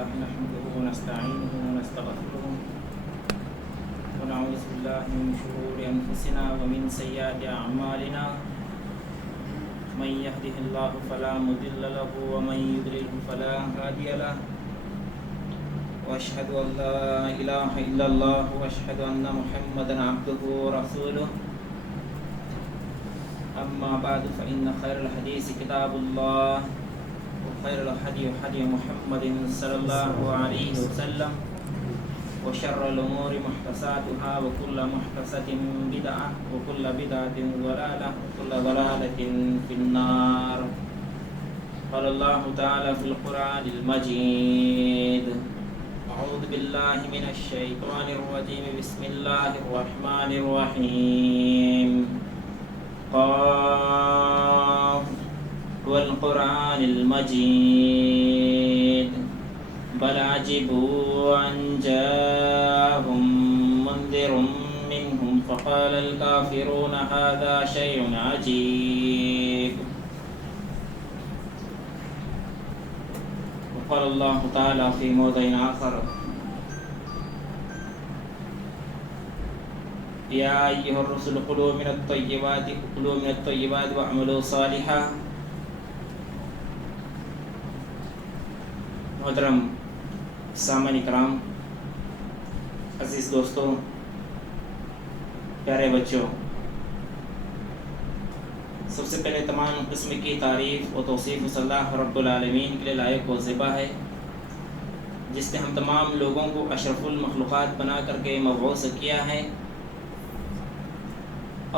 لله نحمده ونستعينه ونستغفره ونعوذ بالله من شرور أنفسنا ومن سيئات أعمالنا من يهده الله فلا مضل له ومن يضلل فلا هادي له وأشهد أن لا إله إلا الله وأشهد أن محمدا عبده ورسوله أما بعد فإن خير الحديث كتاب الله وخير الهدي هدي محمد صلى الله عليه وسلم وشر الأمور محدثاتها وكل محدثة بدعة وكل بدعة ضلالة وكل ضلالة في النار. قال الله تعالى في القرآن المجيد: أعوذ بالله من الشيطان الرجيم بسم الله الرحمن الرحيم. قاف والقرآن المجيد بل عجبوا أن جاءهم منذر منهم فقال الكافرون هذا شيء عجيب. وقال الله تعالى في موضع آخر: يا أيها الرسل كلوا من الطيبات واعملوا صالحا. محترم سامعین کرام، عزیز دوستوں، پیارے بچوں، سب سے پہلے تمام قسم کی تعریف و توصیف صلی اللہ رب العالمین کے لیے لائق و زیبا ہے، جس نے ہم تمام لوگوں کو اشرف المخلوقات بنا کر کے مبعوث کیا ہے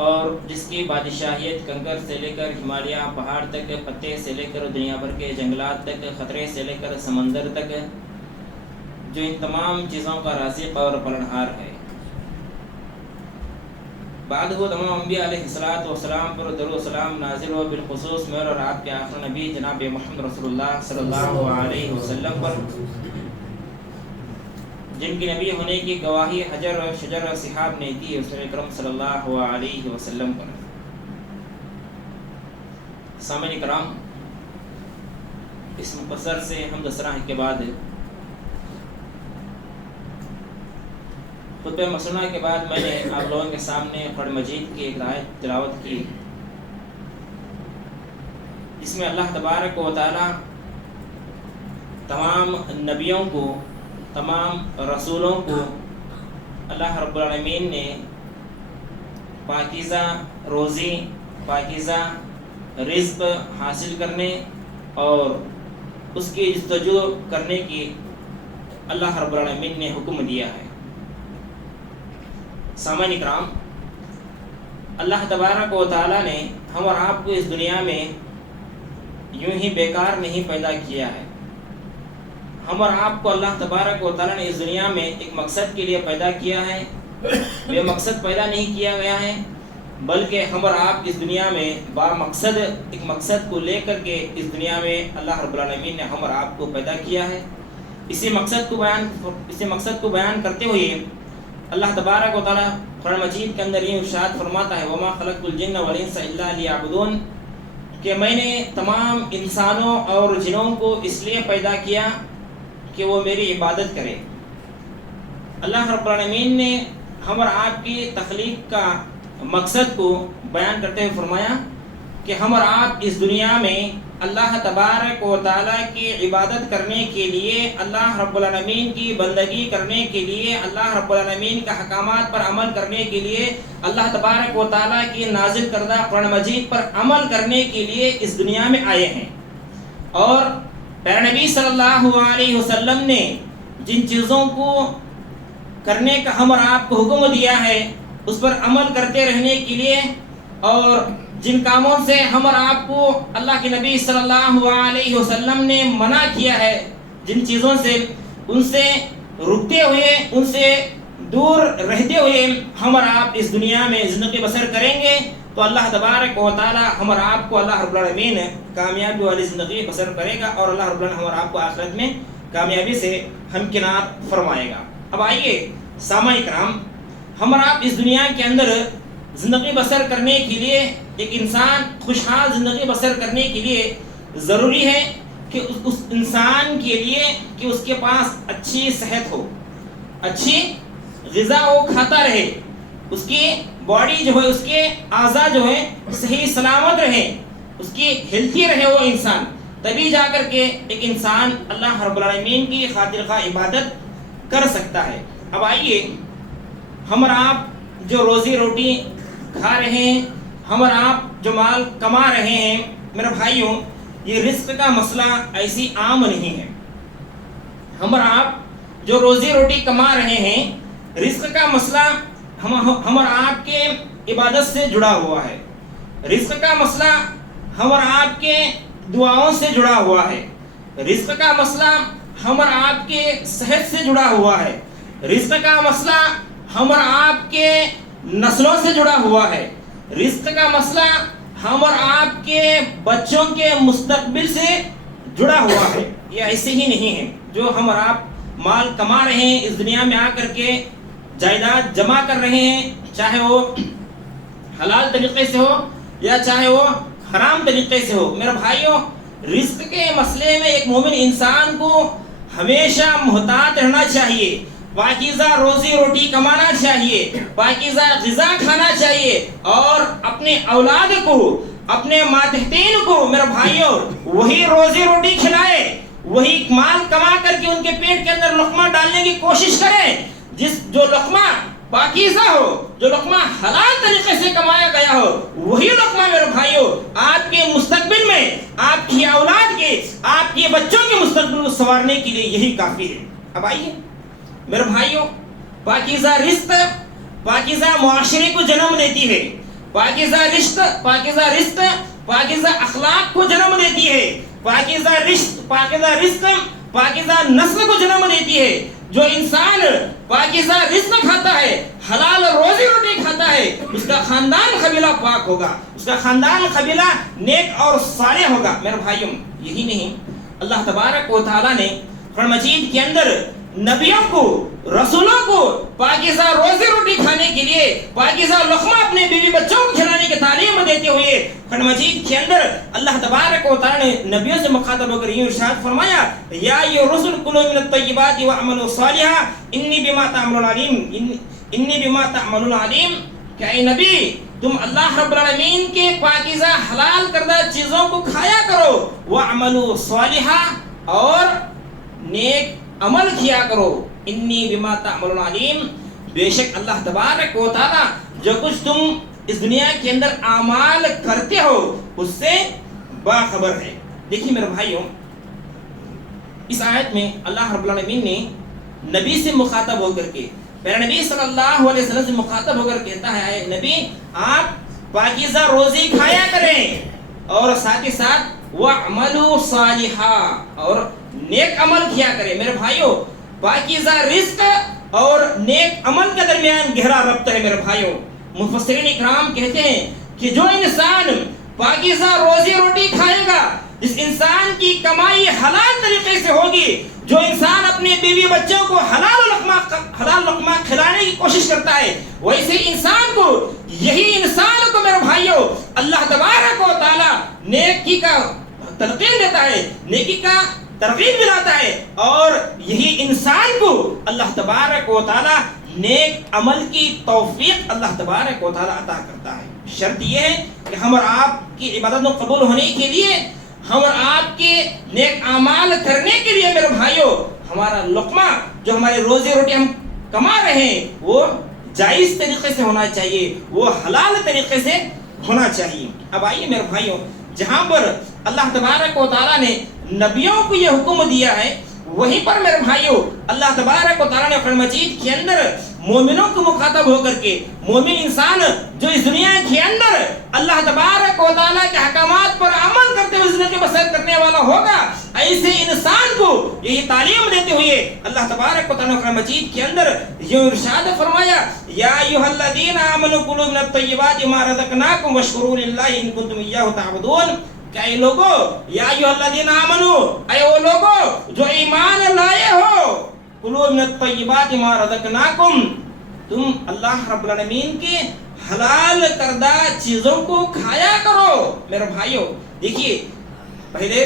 اور جس کی بادشاہیت کنکر سے لے کر ہمالیہ پہاڑ تک، پتے سے لے کر دنیا بھر کے جنگلات تک، خطرے سے لے کر سمندر تک، جو ان تمام چیزوں کا رازق اور پالنہار ہے. بعد وہ تمام انبیاء علیہ السلام پر درود و سلام نازل ہو، بالخصوص میرے اور آپ کے آخر نبی جناب محمد رسول اللہ صلی اللہ علیہ وسلم پر، جن کی نبی ہونے کی گواہی حجر شجر صحاب نے دی رسول اکرم صلی اللہ علیہ وسلم پر. سامعین کرام، اس مقصر سے حمد و ثنا کے بعد، خطبہ مسنونہ کے بعد، میں نے آپ لوگوں کے سامنے قرآن مجید کی ایک آیت تلاوت کی، جس میں اللہ تبارک و تعالی تمام نبیوں کو، تمام رسولوں کو اللہ رب العالمین نے پاکیزہ روزی، پاکیزہ رزق حاصل کرنے اور اس کی جستجو کرنے کی اللہ رب العالمین نے حکم دیا ہے. سامعین اکرام، اللہ تبارک و تعالی نے ہم اور آپ کو اس دنیا میں یوں ہی بیکار نہیں پیدا کیا ہے. ہم اور آپ کو اللہ تبارک و تعالی نے اس دنیا میں ایک مقصد کے لیے پیدا کیا ہے. بے مقصد پیدا نہیں کیا گیا ہے، بلکہ ہم اور آپ اس دنیا میں با مقصد، ایک مقصد کو لے کر کے اس دنیا میں اللہ رب العالمین نے ہم اور آپ کو پیدا کیا ہے. اسی مقصد کو بیان کرتے ہوئے اللہ تبارک و تعالی قرآن مجید کے اندر یہ ارشاد فرماتا ہے: وما خلقت الجن والانس الا لیعبدون، کہ میں نے تمام انسانوں اور جنوں کو اس لیے پیدا کیا کہ وہ میری عبادت کرے. اللہ رب العالمین نے ہم اور آپ کی تخلیق کا مقصد کو بیان کرتے ہوئے فرمایا کہ ہم اور آپ اس دنیا میں اللہ تبارک و تعالیٰ کی عبادت کرنے کے لیے، اللہ رب العالمین کی بندگی کرنے کے لیے، اللہ رب العالمین کا احکامات پر عمل کرنے کے لیے، اللہ تبارک و تعالیٰ کی نازل کردہ قرآن مجید پر عمل کرنے کے لیے اس دنیا میں آئے ہیں. اور پیارے نبی صلی اللہ علیہ وسلم نے جن چیزوں کو کرنے کا ہم اور آپ کو حکم دیا ہے، اس پر عمل کرتے رہنے کے لیے، اور جن کاموں سے ہم اور آپ کو اللہ کے نبی صلی اللہ علیہ وسلم نے منع کیا ہے، جن چیزوں سے ان سے رکتے ہوئے، ان سے دور رہتے ہوئے ہم اور آپ اس دنیا میں زندگی بسر کریں گے، تو اللہ تبارک و تعالی ہم اور آپ کو اللہ رب العالمین کامیابی والی زندگی بسر کرے گا، اور اللہ رب العالمین ہم اور آپ کو آخرت میں کامیابی سے ہمکنار فرمائے گا. اب آئیے سامعین کرام، ہم اور آپ اس دنیا کے اندر زندگی بسر کرنے کے لیے، ایک انسان خوشحال زندگی بسر کرنے کے لیے ضروری ہے کہ اس انسان کے لیے کہ اس کے پاس اچھی صحت ہو، اچھی غذا وہ کھاتا رہے، اس کی باڈی جو ہے، اس کے اعضاء جو ہے صحیح سلامت رہے، اس کی ہیلتھی رہے وہ انسان، تبھی جا کر کے ایک انسان اللہ رب العالمین کی خاطر خواہ عبادت کر سکتا ہے۔ اب آئیے، ہم اور آپ جو روزی روٹی کھا رہے ہیں، ہم اور آپ جو مال کما رہے ہیں، میرے بھائیوں، یہ رزق کا مسئلہ ایسی عام نہیں ہے۔ ہم اور آپ جو روزی روٹی کما رہے ہیں، رزق کا مسئلہ ہم اور آپ کے عبادت سے جڑا ہوا ہے، رزق کا مسئلہ ہم اور آپ کے دعاؤں سے جڑا ہوا ہے، رزق کا مسئلہ ہم اور آپ کے صحت سے جڑا ہوا ہے، رزق کا مسئلہ ہم اور آپ کے نسلوں سے جڑا ہوا ہے، رزق کا مسئلہ ہم اور آپ کے بچوں کے مستقبل سے جڑا ہوا ہے۔ یہ ایسے ہی نہیں ہے جو ہم اور آپ مال کما رہے ہیں، اس دنیا میں آ کر کے جائیداد جمع کر رہے ہیں، چاہے وہ حلال طریقے سے ہو یا چاہے وہ حرام طریقے سے ہو۔ میرے بھائیوں، رزق کے مسئلے میں ایک مومن انسان کو ہمیشہ محتاط رہنا چاہیے، پاکیزہ روزی روٹی کمانا چاہیے، پاکیزہ غذا کھانا چاہیے، اور اپنے اولاد کو، اپنے ماتحتین کو میرے بھائیوں وہی روزی روٹی کھلائے، وہی مال کما کر کے ان کے پیٹ کے اندر لقمہ ڈالنے کی کوشش کرے، جو لقمہ پاکیزہ ہو، جو لقمہ حلال طریقے سے کمایا گیا ہو، وہی لقمہ میرے بھائیوں آپ کے مستقبل میں، آپ کی اولاد کے، آپ کے بچوں کے مستقبل کو سنوارنے کے لیے یہی کافی ہے۔ اب آئیے میرے بھائیوں، پاکیزہ رزق پاکیزہ معاشرے کو جنم دیتی ہے، پاکیزہ رزق پاکیزہ اخلاق کو جنم دیتی ہے، پاکیزہ رزق پاکیزہ نسل کو جنم دیتی ہے۔ جو انسان پاکیزہ رزق کھاتا ہے، حلال روزی روٹی کھاتا ہے، اس کا خاندان قبیلہ پاک ہوگا، اس کا خاندان قبیلہ نیک اور صالح ہوگا۔ میرے بھائیوں، یہی نہیں، اللہ تبارک و تعالیٰ نے قرآن مجید کے اندر نبیوں کو، رسولوں کو پاکیزہ روزی روٹی کھانے کے لیے، پاکیزہ لقمہ اپنے بیوی بچوں کو کھلانے کی تعلیم دیتے ہوئے قرآن مجید کے اندر اللہ تبارک و تعالی نے نبیوں سے مخاطب ہو کر یہ ارشاد فرمایا، یا ایھا الرسل کلوا من الطیبات واعملوا صالحا انی بما تعملون علیم، کہ اے نبی تم اللہ رب العالمین کے پاکیزہ حلال کردہ چیزوں کو کھایا کرو، واعملوا صالحا، اور نیک عمل کیا کرو، انی بما تعملون علیم، بے شک اللہ تبارک و تعالی جو کچھ تم اس دنیا کے اندر اعمال کرتے ہو اس سے باخبر ہے۔ دیکھیے میرے بھائیوں، اس آیت میں اللہ رب العالمین نے نبی سے مخاطب ہو کر کے، میرا نبی صلی اللہ علیہ وسلم سے مخاطب ہو کر کہتا ہے، اے نبی آپ پاکیزہ روزی کھایا کریں، اور ساتھ ہی ساتھ وَاعْمَلُوا صَالِحًا، اور نیک عمل کیا کریں۔ میرے بھائیوں، پاکیزہ رزق اور نیک عمل کے درمیان گہرا ربط ہے۔ میرے بھائیوں، مفسرین اکرام کہتے ہیں کہ جو انسان پاکیزہ روزی روٹی کھائے گا، جس انسان کی کمائی حلال طریقے سے ہوگی، جو انسان اپنے بیوی بچوں کو حلال لقمہ کھلانے کی کوشش کرتا ہے، ویسے انسان کو، یہی انسان کو میرے بھائیوں اللہ تبارک و تعالی نیکی کا تلقین دیتا ہے، نیکی کا ترغیب دلاتا ہے، اور یہی انسان کو اللہ تبارک و تعالی نیک عمل کی توفیق اللہ تبارک و تعالی عطا کرتا ہے۔ شرط یہ ہے کہ ہم اور آپ کی عبادتوں قبول ہونے کے لیے، ہم اور آپ کے نیک اعمال کرنے کے لیے میرے بھائیوں، ہمارا لقمہ جو ہماری روزی روٹی ہم کما رہے ہیں وہ جائز طریقے سے ہونا چاہیے، وہ حلال طریقے سے ہونا چاہیے۔ اب آئیے میرے بھائیوں، جہاں پر اللہ تبارک و تعالیٰ نے نبیوں کو یہ حکم دیا ہے، وہیں پر میرے بھائیوں اللہ تبارک و تعالیٰ نے قرآن مجید کے اندر مومنوں کو مخاطب ہو کر کے، مومن انسان جو اس دنیا کے اندر اللہ تبارک و تعالیٰ کے احکامات پر عمل کرتے ہوئے زندگی بسر کرنے والا ہوگا، ایسے انسان کو یہی تعلیم دیتے ہوئے اللہ تبارک و تعالیٰ نے قرآن مجید کے اندر یہ ارشاد فرمایا، یا ایھا الذین آمنوا کلوا من الطیبات ما رزقناکم واشکروا للہ ان کنتم ایاہ تعبدون، کہ اے لوگو، یا ایھا الذین آمنوا، اے وہ لوگو جو ایمان لائے ہو، کلوا من الطیبات ما رزقناکم، تم اللہ رب العالمین کے حلال کردہ چیزوں کو کھایا کرو۔ میرے بھائیوں دیکھیے، پہلے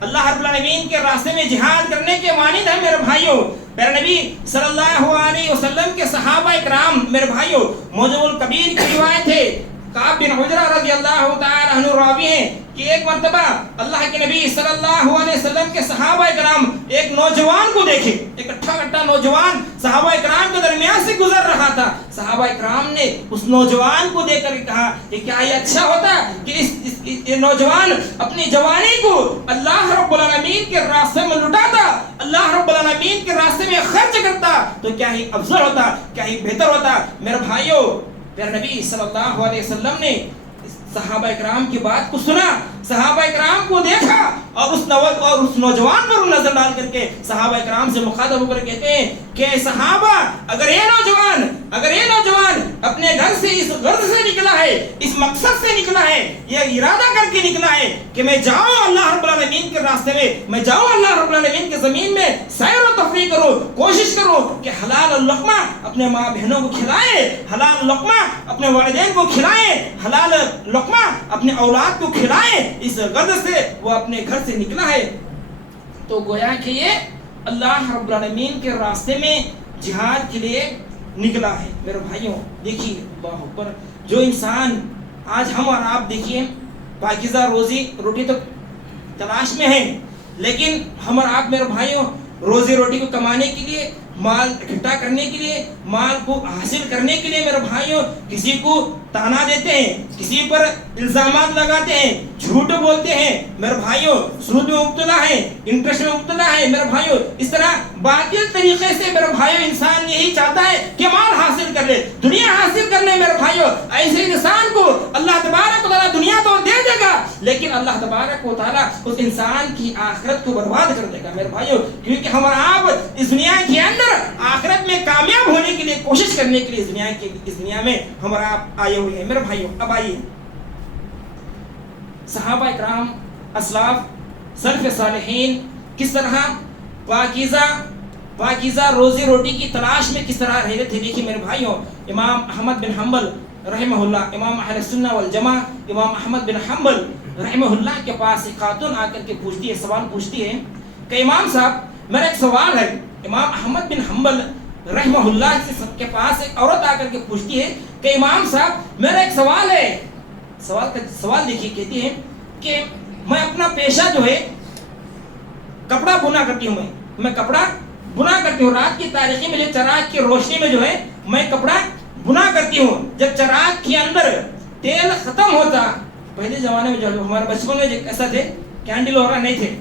اللہ رب العالمین کے راستے میں جہاد کرنے کے مانند ہے میرے بھائیوں۔ پیارے نبی صلی اللہ علیہ وسلم کے صحابہ اکرام میرے بھائیوں، موجب الکبیر کی روایت ہے، کعب بن عجرہ رضی اللہ تعالی عنہ راوی ہیں کہ ایک مرتبہ اللہ کے نبی صلی اللہ علیہ وسلم کے صحابہ اکرام ایک نوجوان کو دیکھے، ایک اٹھا نوجوان صحابہ اکرام کے درمیان سے گزر رہا تھا۔ صحابہ اکرام نے اس نوجوان کو دیکھ کر کہا کہ کیا یہ اچھا ہوتا کہ یہ نوجوان اپنی جوانی کو اللہ رب العالمین کے راستے میں لٹاتا، اللہ رب العالمین کے راستے میں خرچ کرتا تو کیا ہی افضل ہوتا، کیا ہی بہتر ہوتا۔ میرے بھائیوں، پیارے نبی صلی اللہ علیہ وسلم نے صحابہ اکرام کی بات کو سنا، صحابہ اکرام کو دیکھا اور اس نوجوان پر نظر ڈال کر کے صحابہ اکرام سے مخاطب ہو کر کہتے ہیں کہ صحابہ، اگر یہ نوجوان اپنے گھر سے اس غرض سے نکلا ہے، اس مقصد سے نکلا ہے، یہ ارادہ کر کے نکلا ہے کہ میں جاؤں اللہ رب العالمین کے راستے میں جاؤں اللہ رب العالمین کے زمین میں سیر و تفریح کروں، کوشش کروں کہ حلال لقمہ اپنے ماں بہنوں کو کھلائے، حلال لقمہ اپنے والدین کو کھلائے، حلال لقمہ اپنے اولاد کو کھلائے، اس غرض سے وہ اپنے گھر سے نکلا ہے۔ تو گویا کہ یہ اللہ رب العالمین کے راستے میں جہاد کے لیے نکلا ہے۔ میرے بھائیوں دیکھیے، اللہ اکبر، جو انسان آج ہم اور آپ دیکھیے پاکیزہ روٹی تو تلاش میں ہیں، لیکن ہم اور آپ میرے بھائیوں روزی روٹی کو کمانے کے لیے، مال اکٹھا کرنے کے لیے، مال کو حاصل کرنے کے لیے میرے بھائیوں کسی کو تانا دیتے ہیں، کسی پر الزامات لگاتے ہیں، جھوٹ بولتے ہیں میرے بھائیوں، سود میں مبتلا ہیں، انٹرسٹ میں مبتلا ہے میرے بھائیوں۔ اس طرح باطل طریقے سے میرے بھائیوں انسان یہی چاہتا ہے کہ مال حاصل کر لے، دنیا حاصل کر لے میرے بھائیوں۔ ایسے انسان کو اللہ تبارک و تعالیٰ دنیا تو دے دے گا، لیکن اللہ تبارک و تعالیٰ اس انسان کی آخرت کو برباد کر دے گا میرے بھائیوں، کیونکہ ہم اور آپ اس دنیا کے اندر آخرت میں کامیاب ہونے کے لیے، کوشش کرنے کے لیے اس دنیا میں ہم اور آپ آئے ہوئے ہیں میرے بھائیوں۔ اب آئیے صحابہ اکرام، اسلاف، سلف صالحین کس طرح پاکیزہ روزی روٹی کی تلاش میں کس طرح رہتے تھے۔ دیکھیے میرے بھائیوں، امام احمد بن حنبل رحمہ اللہ، امام اہل سنہ والجماعہ امام احمد بن حنبل رحمہ اللہ کے پاس ایک خاتون آ کر کے پوچھتی ہے، سوال پوچھتی ہے کہ امام صاحب میرا ایک سوال ہے۔ امام احمد بن حنبل رحمہ اللہ کے پاس ایک عورت آ کر کے پوچھتی ہے کہ امام صاحب میرا ایک سوال ہے۔ سوال دیکھیے، کہتی ہے کہ میں اپنا پیشہ جو ہے کپڑا بنا کرتی ہوں، میں کپڑا بنا کرتی ہوں، رات کی تاریکی میں جو چراغ کی روشنی میں جو ہے میں کپڑا بنا کرتی ہوں۔ جب چراغ کے اندر تیل ختم ہوتا، پہلے زمانے میں جو ہمارے بچپن میں ایسا تھے، کینڈل وغیرہ نہیں تھے،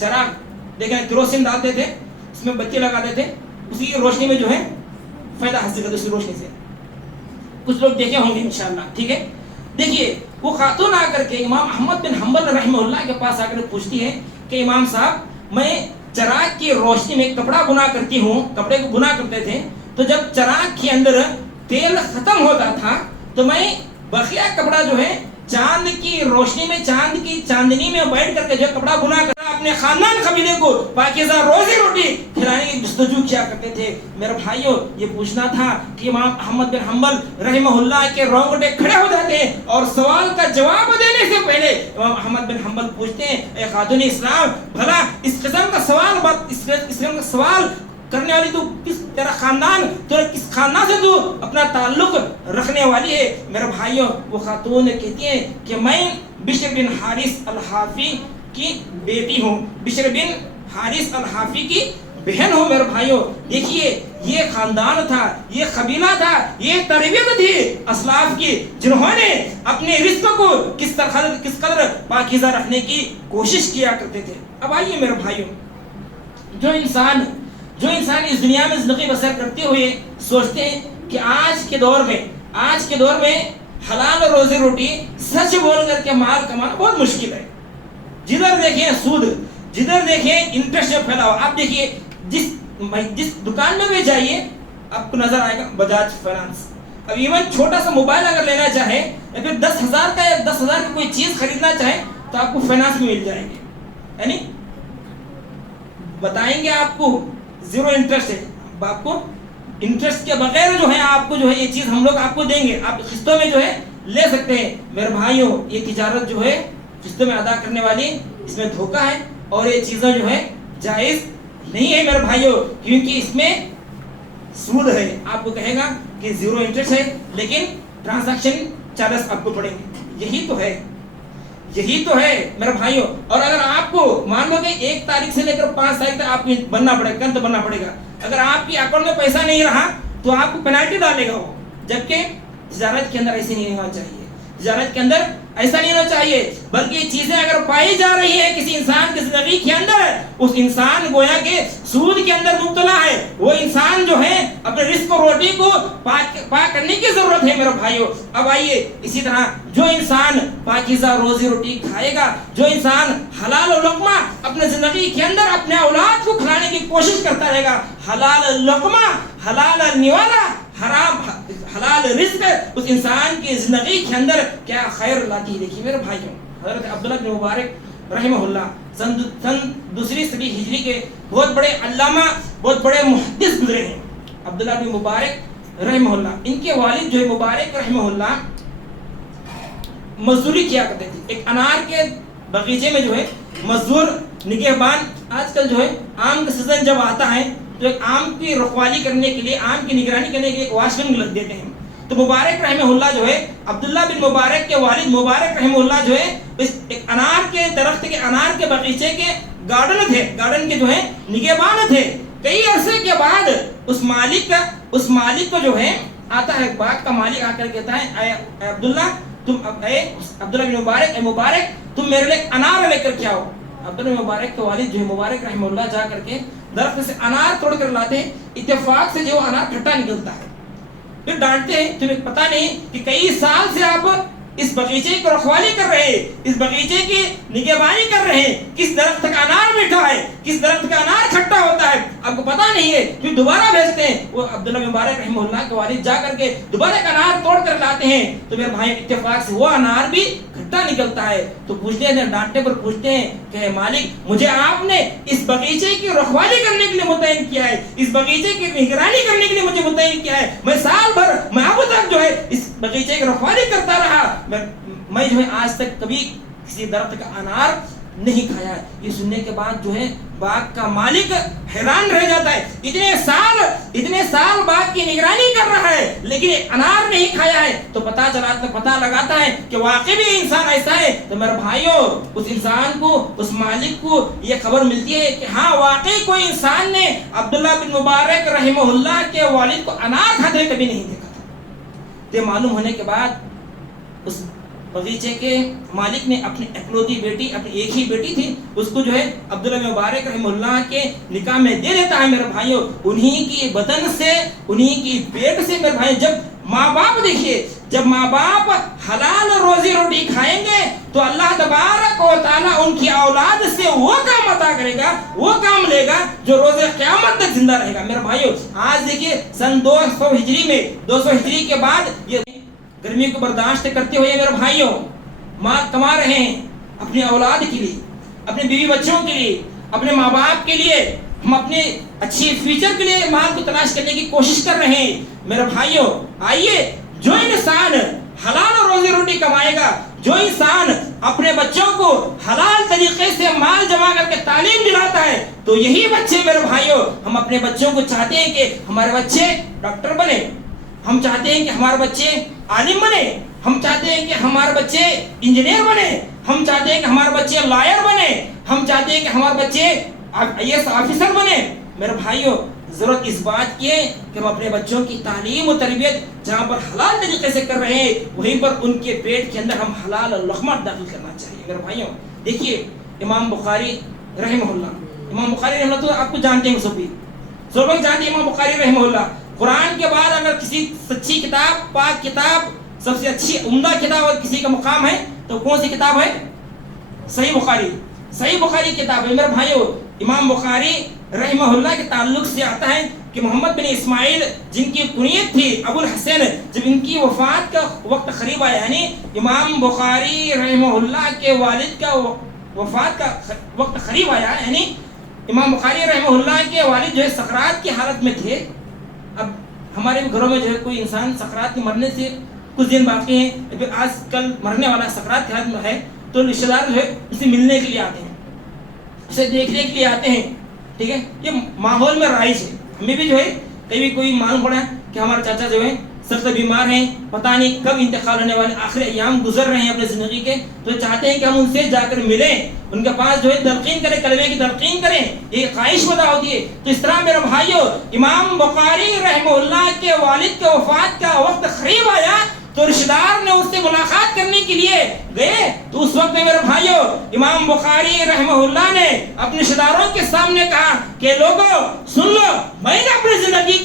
چراغ دیکھیں کیروسین ڈالتے تھے، اس میں بتی لگاتے تھے، اسی کی روشنی میں جو ہے فائدہ حاصل کرتے، اسی روشنی سے کچھ لوگ دیکھے ہوں گے انشاءاللہ، ٹھیک ہے۔ دیکھیے وہ خاتون آ کر کے امام احمد بن حنبل رحمہ اللہ کے پاس آ کر پوچھتی ہے کہ امام صاحب میں چراغ کی روشنی میں کپڑا بنا کرتی ہوں، کپڑے کو بنا کرتے تھے، تو جب چراغ کے اندر تیل ختم ہوتا تھا تو میں بقیہ کپڑا جو ہے چاند کی روشنی میں، چاند کی چاندنی میں بیٹھ کر کے جو کپڑا بنا کر اپنے خاندان قبیلے کو پاکیزہ روزی روٹی کھلانے کی جستجو کیا کرتے تھے میرے بھائیوں۔ یہ پوچھنا تھا کہ امام احمد بن حنبل رحمہ اللہ کے رونگٹے کھڑے ہو جاتے ہیں، اور سوال کا جواب دینے سے پہلے امام احمد بن حنبل پوچھتے ہیں اے خاتون اسلام، بھلا اس قسم کا سوال کرنے والی تو کس تیرا خاندان، کس خاندان سے تو اپنا تعلق رکھنے والی ہے میرے بھائیوں۔ وہ خاتون کہتی ہیں کہ میں بشر بن حارث الحافی کی بیٹی ہوں، بشر بن حارث الحافی کی بہن ہوں میرے بھائیوں۔ دیکھیے یہ خاندان تھا، یہ قبیلہ تھا، یہ تربیت تھی اسلاف کی، جنہوں نے اپنے رزق کو کس قدر پاکیزہ رکھنے کی کوشش کیا کرتے تھے۔ اب آئیے میرے بھائیوں، جو انسان اس دنیا میں زندگی بسر کرتے ہوئے سوچتے ہیں کہ آج کے دور میں حلال روزی روٹی سچ بول کر کے مال کمانا بہت مشکل ہے، جدھر دیکھیں سود، جدھر دیکھیں انٹرسٹ میں پھیلا ہوا۔ آپ دیکھیے جس دکان میں بھی جائیے آپ کو نظر آئے گا بجاج فائنانس۔ اب ایون چھوٹا سا موبائل اگر لینا چاہے یا پھر 10,000 کا یا 10,000 کی کوئی چیز خریدنا چاہے تو آپ کو فائنانس میں مل جائے گی، یعنی بتائیں گے آپ کو زیرو انٹرسٹ ہے، آپ کو انٹرسٹ کے بغیر جو ہے آپ کو جو ہے یہ چیز ہم لوگ آپ کو دیں گے، آپ قسطوں میں جو ہے لے سکتے ہیں میرے بھائیوں۔ یہ تجارت جو ہے قسطوں میں ادا کرنے والی اس میں دھوکہ ہے اور یہ چیزیں جو ہے جائز نہیں ہے میرے بھائیوں، کیونکہ اس میں سود ہے. آپ کو کہے گا کہ 0 انٹرسٹ ہے لیکن ٹرانزیکشن چارجز آپ کو پڑیں گے. یہی تو ہے میرے بھائیوں. اور اگر آپ کو مان لو کہ 1 تاریخ سے لے کر 5 تاریخ تک آپ کو بننا پڑے گا، کنت بننا پڑے گا. اگر آپ کی اکاؤنٹ میں پیسہ نہیں رہا تو آپ کو پینالٹی ڈالے گا وہ. جبکہ تجارت کے اندر ایسے نہیں ہونا چاہیے. تجارت کے اندر ایسا نہیں ہونا چاہیے، بلکہ یہ چیزیں اگر پائی جا رہی ہے کسی انسان کی زندگی کے اندر، اس انسان گویا کہ سود کے اندر مبتلا ہے. وہ انسان جو ہے اپنے رزق و روٹی کو پاک کرنے کی ضرورت ہے میرے بھائیوں. اب آئیے اسی طرح جو انسان پاکیزہ روزی روٹی کھائے گا، جو انسان حلال لقمہ اپنے زندگی کے اندر اپنے اولاد کو کھلانے کی کوشش کرتا رہے گا، حلال لقمہ، حلال نوالا، حلال رزق اس انسان کی زندگی کے اندر کیا خیر لاتی ہے. دیکھیے میرے بھائیوں، حضرت عبداللہ بن مبارک رحمہ اللہ سن 2 صدی ہجری کے بہت بڑے علامہ، بہت بڑے محدث گزرے ہیں. عبداللہ بن مبارک رحمہ اللہ، ان کے والد جو ہے مبارک رحمہ اللہ مزدوری کیا کرتے تھے. ایک انار کے باغیچے میں جو ہے مزدور نگہبان، آج کل جو ہے آم کا سیزن جب آتا ہے تو ایک آم کی رکھوالی کرنے کے لیے، آم کی نگرانی کرنے کے لیے ایک واچ مین لگ دیتے ہیں. تو مبارک رحمہ اللہ جو ہے، عبداللہ بن مبارک کے والد مبارک رحمہ اللہ جو ہے ایک انار کے درخت کے، انار کے باغیچے کے گارڈن کے جو ہے نگہبان تھے. کئی عرصے کے بعد اس مالک کو جو ہے آتا ہے، باغ کا مالک آ کر کہتا ہے اے عبداللہ، عبداللہ بن مبارک، اے مبارک تم میرے لیے انار لے کر کے آؤ. عبداللہ بن مبارک کے والد جو ہے مبارک رحمہ اللہ جا کر کے درخت سے انار توڑ کر لاتے ہیں. اتفاق سے جو انار کھٹا نکلتا ہے. پھر ڈانٹتے ہیں تمہیں پتہ نہیں کہ کئی سال سے آپ اس باغیچے کی رکھوالی کر رہے ہیں، اس باغیچے کی نگہبانی کر رہے ہیں، کس درخت کا انار میٹھا ہے، کس درخت کا انار کھٹا ہوتا ہے آپ کو پتہ نہیں ہے. پھر دوبارہ بھیجتے ہیں. وہ عبداللہ بن مبارک رحمہ اللہ کے والد جا کر کے دوبارہ ایک انار توڑ کر لاتے ہیں. تو میرے بھائی اتفاق سے وہ انار بھی کھٹا نکلتا ہے. تو پوچھتے ہیں، ڈانٹنے پر پوچھتے ہیں کہ مالک مجھے آپ نے اس باغیچے کی رکھوالی کرنے کے لیے متعین کیا ہے، اس باغیچے کی نگرانی کرنے کے لیے مجھے متعین کیا ہے. میں سال بھر، میں اب تک جو ہے اس باغیچے کی رکھوالی کرتا رہا، میں جو ہے آج تک کبھی کسی درخت کا انار نہیں کھایا. یہ سننے کے بعد جو ہے باغ کا مالک حیران رہ جاتا ہے. اتنے سال باغ کی نگرانی کر رہا ہے لیکن انار نہیں کھایا ہے. تو پتہ لگاتا ہے کہ واقعی بھی انسان ایسا ہے. تو میرے بھائیوں، اس انسان کو، اس مالک کو یہ خبر ملتی ہے کہ ہاں واقعی کوئی انسان نے عبداللہ بن مبارک رحمہ اللہ کے والد کو انار کھاتے کبھی نہیں دیکھا تھا. یہ معلوم ہونے کے بعد اس باغیچے کے مالک نے اپنی اکلوتی بیٹی، اپنی ایک ہی بیٹی تھی، اس کو جو ہے عبداللہ بن مبارک رحمہ اللہ کے نکاح میں دے دیتا ہے. میرے بھائیوں، انہی کی بدن سے، انہی کی پیٹ سے میرے بھائی، جب ماں باپ دیکھیے، جب ماں باپ حلال روزی روٹی کھائیں گے تو اللہ تبارک و تعالیٰ ان کی اولاد سے وہ کام عطا کرے گا، وہ کام لے گا جو روز قیامت تک زندہ رہے گا. میرے بھائیوں، آج دیکھیے سن 200 ہجری کے بعد یہ گرمی کو برداشت کرتے ہوئے میرے بھائیوں ماں کما رہے ہیں اپنی اولاد کے لیے، اپنے بیوی بچوں کے لیے، اپنے ماں باپ کے لیے. ہم اپنے اچھی فیوچر کے لیے مال کو تلاش کرنے کی کوشش کر رہے ہیں. میرے بھائیوں، آئیے، جو انسان حلال روزی روٹی کمائے گا، جو انسان اپنے بچوں کو حلال طریقے سے مال جمع کر کے تعلیم دلاتا ہے، تو یہی بچے میرے بھائیوں، ہم اپنے بچوں کو چاہتے ہیں کہ ہمارے بچے ڈاکٹر بنے، ہم چاہتے ہیں کہ ہمارے بچے عالم بنے، ہم چاہتے ہیں کہ ہمارے بچے انجینئر بنے، ہم چاہتے ہیں کہ ہمارے بچے لائر بنے، ہم چاہتے ہیں کہ ہمارے بچے IAS آفیسر بنے. میرے بھائیوں، ضرورت اس بات کی ہے کہ ہم اپنے بچوں کی تعلیم و تربیت جہاں پر حلال طریقے سے کر رہے ہیں، وہیں پر ان کے پیٹ کے اندر ہم حلال لقمہ داخل کرنا چاہیے. میرے بھائیوں دیکھیے، امام بخاری رحمہ اللہ آپ کو جانتے ہیں، سب لوگ جانتے ہیں امام بخاری رحمہ اللہ. قرآن کے بعد اگر کسی سچی کتاب، پاک کتاب، سب سے اچھی عمدہ کتاب اور کسی کا مقام ہے تو کون سی کتاب ہے؟ صحیح بخاری کتاب ہے. میرے بھائیوں، امام بخاری رحمہ اللہ کے تعلق سے آتا ہے کہ محمد بن اسماعیل، جن کی کنیت تھی ابو الحسن، جب ان کی وفات کا وقت قریب آیا، یعنی امام بخاری رحمہ اللہ کے والد کا وفات کا وقت قریب آیا، یعنی امام بخاری رحمہ اللہ کے والد جو ہے سکرات کی حالت میں تھے. اب ہمارے گھروں میں جو ہے کوئی انسان سکرات کے مرنے سے کچھ دن باقی ہیں، آج کل مرنے والا سکرات کی حالت میں ہے، تو رشتہ دار جو ہے اسے ملنے کے لیے آتے ہیں. اسے دیکھنے کے لیے آتے ہیں. ٹھیک ہے, یہ ماحول میں رائج ہے. ہمیں بھی جو ہے کبھی کوئی معلوم پڑا کہ ہمارے چاچا جو ہے سخت بیمار ہیں, پتہ نہیں کب انتقال ہونے والے, آخری ایام گزر رہے ہیں اپنے زندگی کے, تو چاہتے ہیں کہ ہم ان سے جا کر ملیں, ان کے پاس جو ہے تلقین کریں, کلمے کی تلقین کریں. یہ خواہش پیدا ہوتی ہے. تو اس طرح میرے بھائیو, امام بخاری رحمہ اللہ کے والد کے وفات کا وقت قریب آیا تو رشتہ دار نے اس سے ملاقات کرنے کے لیے گئے. تو اس وقت میں میرے بھائیو امام بخاری رحمہ اللہ نے اپنے رشتہ داروں کے سامنے کہا کہ لوگوں سن لو, میں نے اپنے زندگی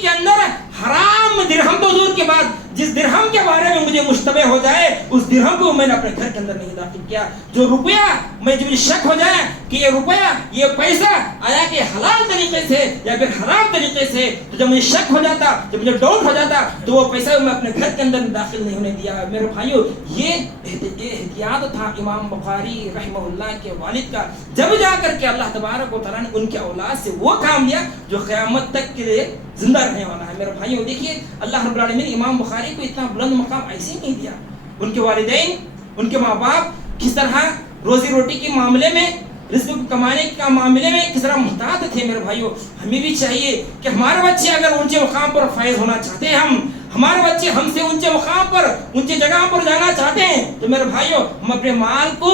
کے اندر حرام درہم تو دور کے بعد جس درہم کے بارے میں مجھے مشتبہ ہو جائے اس درہم کو میں نے اپنے گھر کے اندر نہیں داخل کیا. جو روپیہ مجھے شک ہو جائے کہ یہ روپیہ یہ پیسہ آیا کہ حلال طریقے سے یا پھر حرام طریقے سے, تو جب مجھے شک ہو جاتا, جب مجھے ڈاؤٹ ہو جاتا, تو وہ پیسہ میں اپنے گھر کے اندر داخل نہیں ہونے دیا. میرے بھائیو یہ احتیاط تھا امام بخاری رحمہ اللہ کے والد کا, جب جا کر کے اللہ تبارک و تعالیٰ نے ان کے اولاد سے وہ کام لیا جو قیامت تک کے لیے زندہ رہنے والا ہے. میرے بھائیو دیکھیے اللہ رب العالمین امام بخاری کو اتنا بلند مقام ایسے ہی نہیں دیا. ان کے والدین, ان کے ماں باپ کس طرح روزی روٹی کے معاملے میں, رزق کمانے کا معاملے میں کس طرح محتاط تھے. میرے بھائیو ہمیں بھی چاہیے کہ ہمارے بچے اگر اونچے مقام پر فائز ہونا چاہتے ہیں, ہمارے بچے ہم سے اونچے مقام پر اونچے جگہ پر جانا چاہتے ہیں, تو میرے بھائیو ہم اپنے مال کو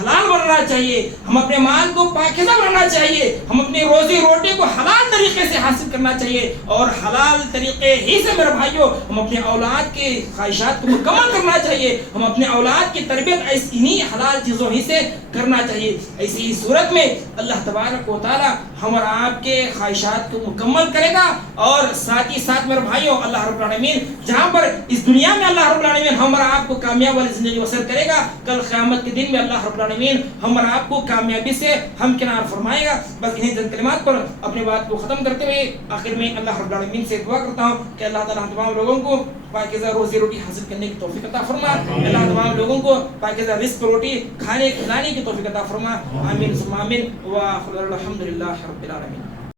حلال بنانا چاہیے, ہم اپنے مال کو پاکیزہ بنانا چاہیے, ہم اپنی روزی روٹی کو حلال طریقے سے حاصل کرنا چاہیے, اور حلال طریقے ہی سے میرے بھائیو ہم اپنے اولاد کے خواہشات کو مکمل کرنا چاہیے, ہم اپنے اولاد کی تربیت انہی حلال چیزوں ہی سے کرنا چاہیے. ایسی ہی صورت میں اللہ تبارک و تعالی ہم اور آپ کے خواہشات کو مکمل کرے گا, اور ساتھ ہی ساتھ میرے بھائیو اللہ رب العالمین جہاں پر اس دنیا میں اللہ رب العالمین ہم اور آپ کو کامیاب والی زندگی بسر کرے گا, کل قیامت کے دن میں اللہ رب العالمین ہم اور آپ کو کامیابی سے ہمکنار فرمائے گا. بس انہیں چند کلمات پر اپنی بات کو ختم کرتے ہوئے آخر میں اللہ رب العالمین سے دعا کرتا ہوں کہ اللہ تعالیٰ ہم تمام لوگوں کو پاکیزہ روزی روٹی حاصل کرنے کی توفیق عطا فرما, اللہ تمام لوگوں کو پاکیزہ رزق روٹی کھانے کھلانے کی توفیق عطا فرما. آمین ثم آمین. وآخر الحمدللہ رب العالمین.